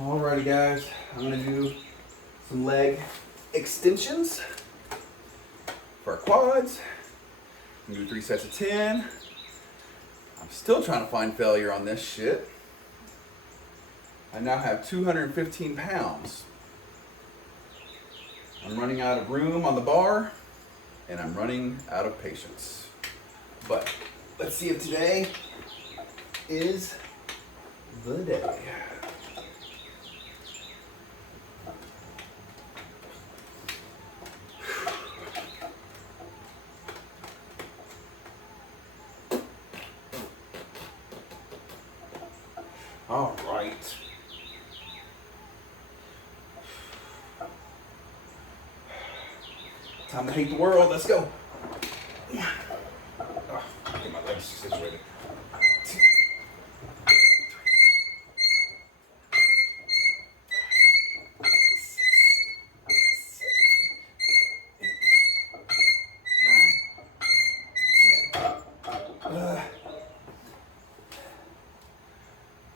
Alrighty guys, I'm gonna do some leg extensions for our quads. I'm gonna do 3 sets of 10. I'm still trying to find failure on this shit. I now have 215 pounds. I'm running out of room on the bar and I'm running out of patience. But let's see if today is the day. All right. Time to hate the world. Let's go. Oh, get my legs situated.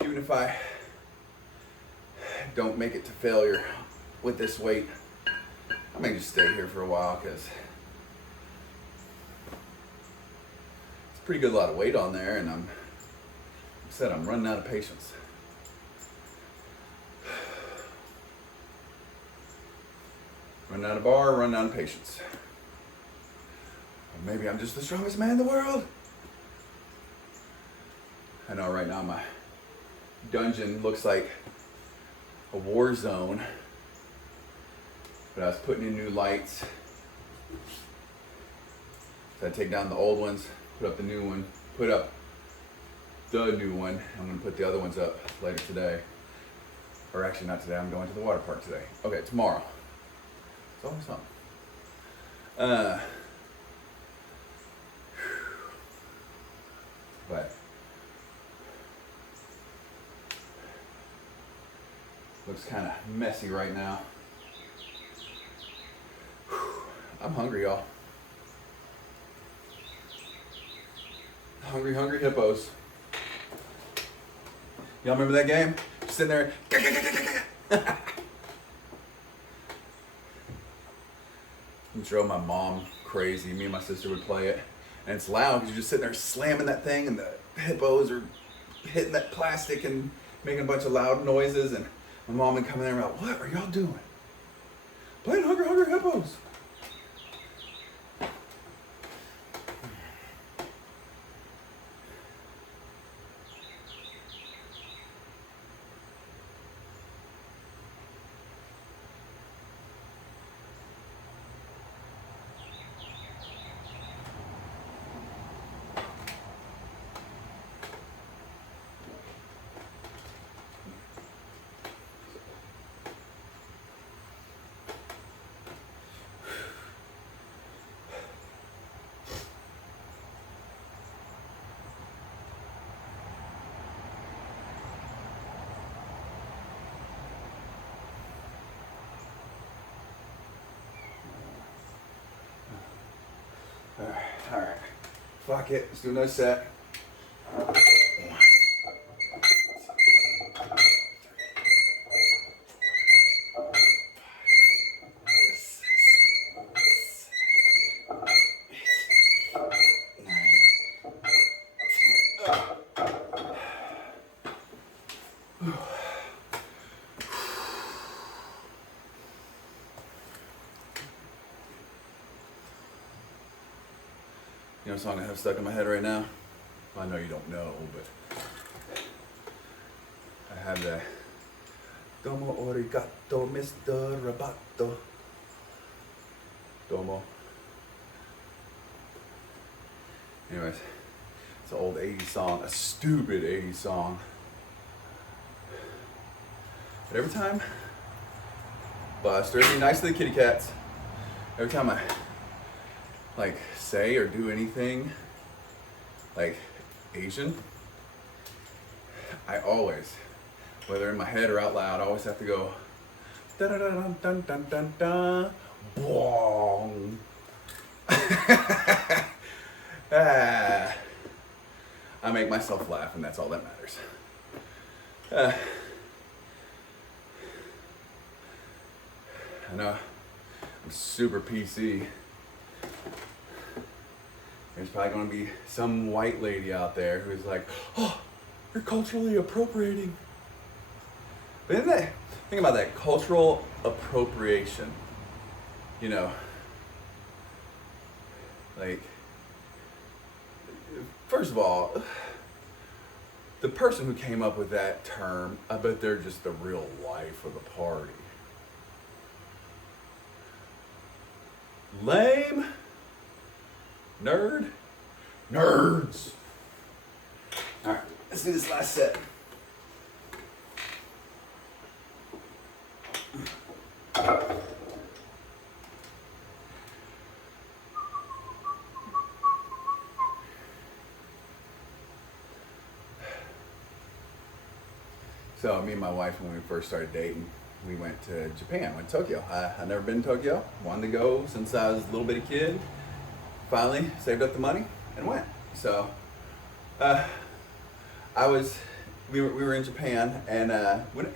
Even if I don't make it to failure with this weight, I may just stay here for a while because it's a pretty good lot of weight on there, and I'm running out of patience. Running out of bar, running out of patience. Or maybe I'm just the strongest man in the world. I know right now my dungeon looks like a war zone, but I was putting in new lights. So I take down the old ones, put up the new one, put up the new one. I'm gonna put the other ones up later today. Or actually not today, I'm going to the water park today. Okay, tomorrow. It's always something. But looks kind of messy right now. I'm hungry, y'all. Hungry, hungry hippos. Y'all remember that game? Just sitting there. It drove my mom crazy. Me and my sister would play it. And it's loud because you're just sitting there slamming that thing and the hippos are hitting that plastic and making a bunch of loud noises. And my mom would come in there and be like, what are y'all doing? Playing Hungry, Hungry Hippos. All right. Fuck it. Let's do another set. You know what song I have stuck in my head right now? Well, I know you don't know, but I have the Domo Origato, Mr. Roboto. Domo. Anyways, it's an old 80s song, a stupid 80s song. But every time, Buster, be nice to the kitty cats. Every time I like say or do anything like Asian, I always, whether in my head or out loud, I always have to go da da da dun dun dun dun dun bong. I make myself laugh, and that's all that matters. I know I'm super PC. There's probably going to be some white lady out there who's like, oh, you're culturally appropriating. But isn't that, think about that, cultural appropriation. You know, like, first of all, the person who came up with that term, I bet they're just the real life of the party. Lame. Nerd. Nerds. All right, let's do this last set. So me and my wife, when we first started dating, we went to Japan, went to Tokyo. I'd never been to Tokyo, wanted to go since I was a little bitty kid. Finally saved up the money and went. So we were in Japan, and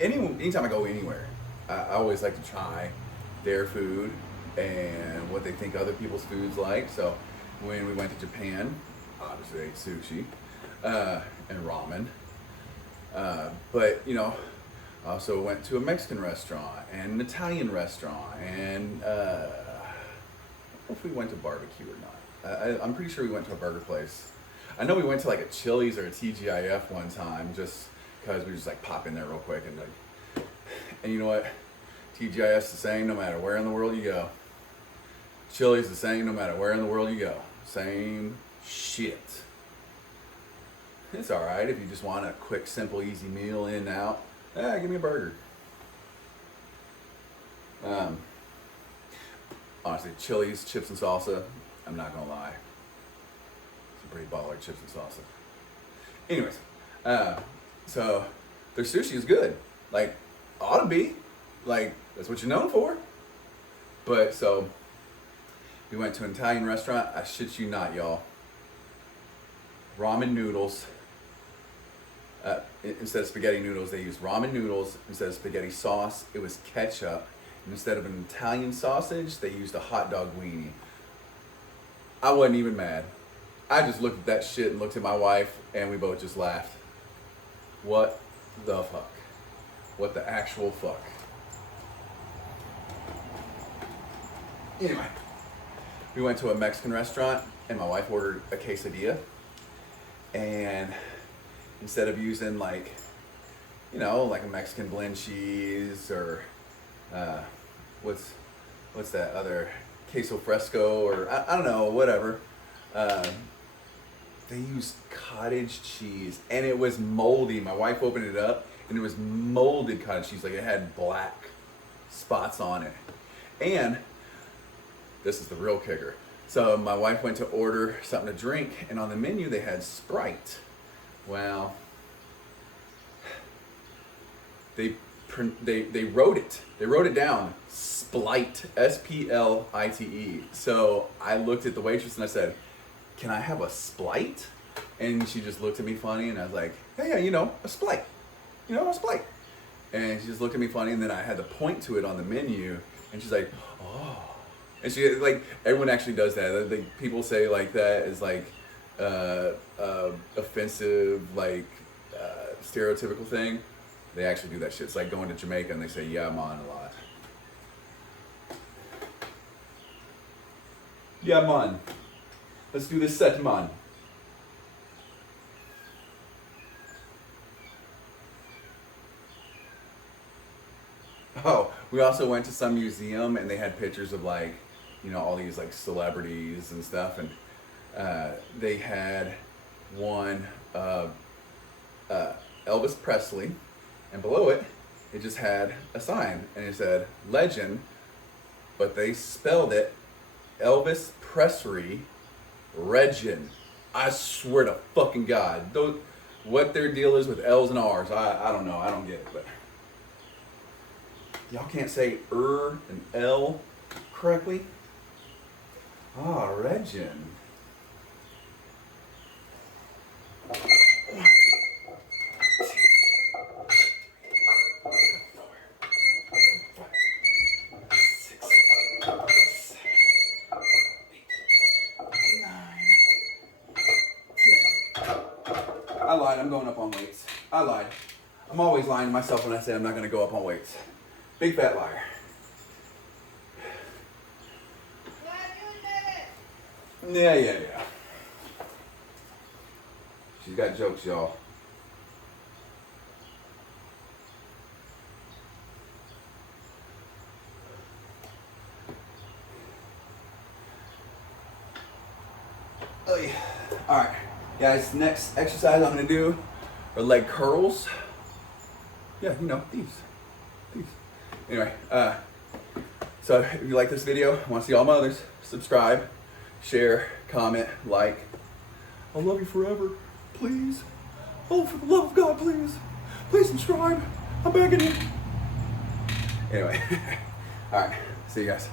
anytime I go anywhere, I always like to try their food and what they think other people's food's like. So when we went to Japan, obviously I ate sushi and ramen. But you know, I also went to a Mexican restaurant and an Italian restaurant, and I don't know if we went to barbecue or not. I'm pretty sure we went to a burger place. I know we went to like a Chili's or a TGIF one time, just because we just like pop in there real quick and like, and you know what? TGIF's the same no matter where in the world you go. Chili's the same no matter where in the world you go. Same shit. It's alright if you just want a quick, simple, easy meal in and out. Give me a burger. Honestly, Chili's, chips and salsa, I'm not gonna lie. Some pretty baller chips and salsa. Anyways, so their sushi is good. Like, ought to be. Like, that's what you're known for. But, so, we went to an Italian restaurant. I shit you not, y'all. Ramen noodles. Instead of spaghetti noodles, they used ramen noodles. Instead of spaghetti sauce, it was ketchup. And instead of an Italian sausage, they used a hot dog weenie. I wasn't even mad. I just looked at that shit and looked at my wife, and we both just laughed. What the fuck? What the actual fuck? Anyway, we went to a Mexican restaurant, and my wife ordered a quesadilla. And instead of using like, you know, like a Mexican blend cheese or what's that other, queso fresco, or I don't know, whatever. They used cottage cheese, and it was moldy. My wife opened it up, and it was molded cottage cheese, like it had black spots on it. And this is the real kicker. So my wife went to order something to drink, and on the menu they had Sprite. Well, they wrote it. They wrote it down, Splite, S-P-L-I-T-E. So I looked at the waitress and I said, "Can I have a Splite?" And she just looked at me funny, and I was like, "Hey, yeah, you know, a Splite. You know, a Splite." And she just looked at me funny, and then I had to point to it on the menu, and she's like, "Oh." And she, like, everyone actually does that. Like, people say like that is like offensive, like stereotypical thing. They actually do that shit. It's like going to Jamaica and they say "yeah man" a lot. Yeah man. Let's do this set, man. Oh, we also went to some museum, and they had pictures of, like, you know, all these like celebrities and stuff, and they had one of Elvis Presley, and below it, it just had a sign, and it said "Legend," but they spelled it Elvis Presley Regin. I swear to fucking God, what their deal is with L's and R's, I don't know, I don't get it, but y'all can't say and L correctly? Ah, Regin. lied. I'm going up on weights. I lied. I'm always lying to myself when I say I'm not going to go up on weights. Big fat liar. Yeah. She's got jokes, y'all. Oh yeah. All right, guys. Next exercise I'm gonna do are leg curls. Yeah, you know these. Anyway, so if you like this video, want to see all my others, subscribe, share, comment, like. I love you forever. Please. Oh, for the love of God, please. Please subscribe. I'm begging you. Anyway, all right. See you guys.